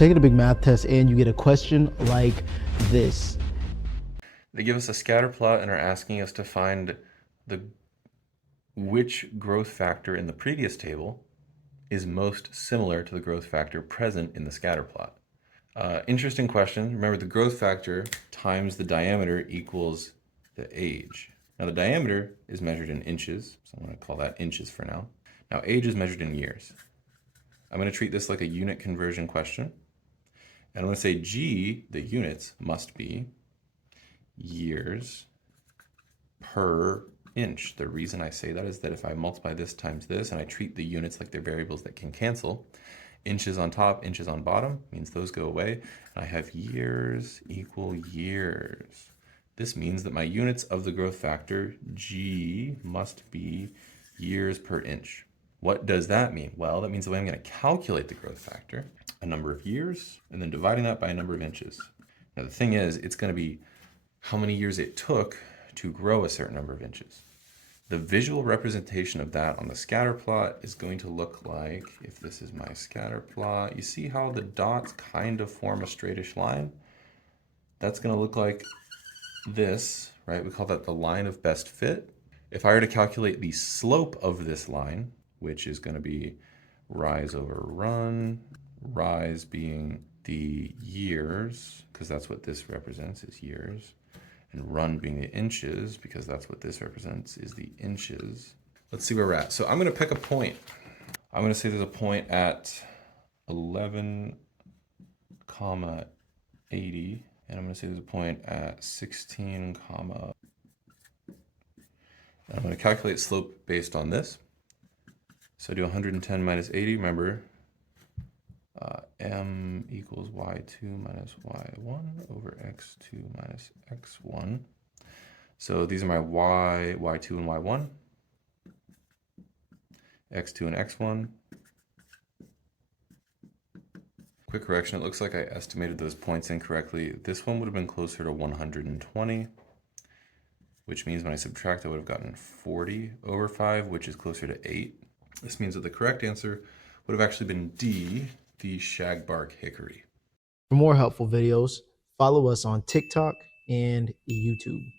taking a big math test and you get a question like this. They give us a scatter plot and are asking us to find which growth factor in the previous table is most similar to the growth factor present in the scatter plot. Interesting question. Remember, the growth factor times the diameter equals the age. Now, the diameter is measured in inches, so I'm going to call that inches for now. Now, age is measured in years. I'm going to treat this like a unit conversion question. And I'm going to say G, the units, must be years per inch. The reason I say that is that if I multiply this times this and I treat the units like they're variables that can cancel, inches on top, inches on bottom, means those go away. And I have years equal years. This means that my units of the growth factor, G, must be years per inch. What does that mean? Well, that means the way I'm going to calculate the growth factor, a number of years, and then dividing that by a number of inches. Now, the thing is, it's going to be how many years it took to grow a certain number of inches. The visual representation of that on the scatter plot is going to look like, if this is my scatter plot, you see how the dots kind of form a straightish line? That's going to look like this, right? We call that the line of best fit. If I were to calculate the slope of this line, which is going to be rise over run, rise being the years, because that's what this represents, is years, and run being the inches, because that's what this represents, is the inches. Let's see where we're at. So I'm going to pick a point. I'm going to say there's a point at 11, 80, and I'm going to say there's a point at 16, and I'm going to calculate slope based on this. So I do 110 minus 80, remember, m equals y2 minus y1 over x2 minus x1. So these are my y2 and y1, x2 and x1. Quick correction, it looks like I estimated those points incorrectly. This one would have been closer to 120, which means when I subtract, I would have gotten 40 over 5, which is closer to 8. This means that the correct answer would have actually been D, the shagbark hickory. For more helpful videos, follow us on TikTok and YouTube.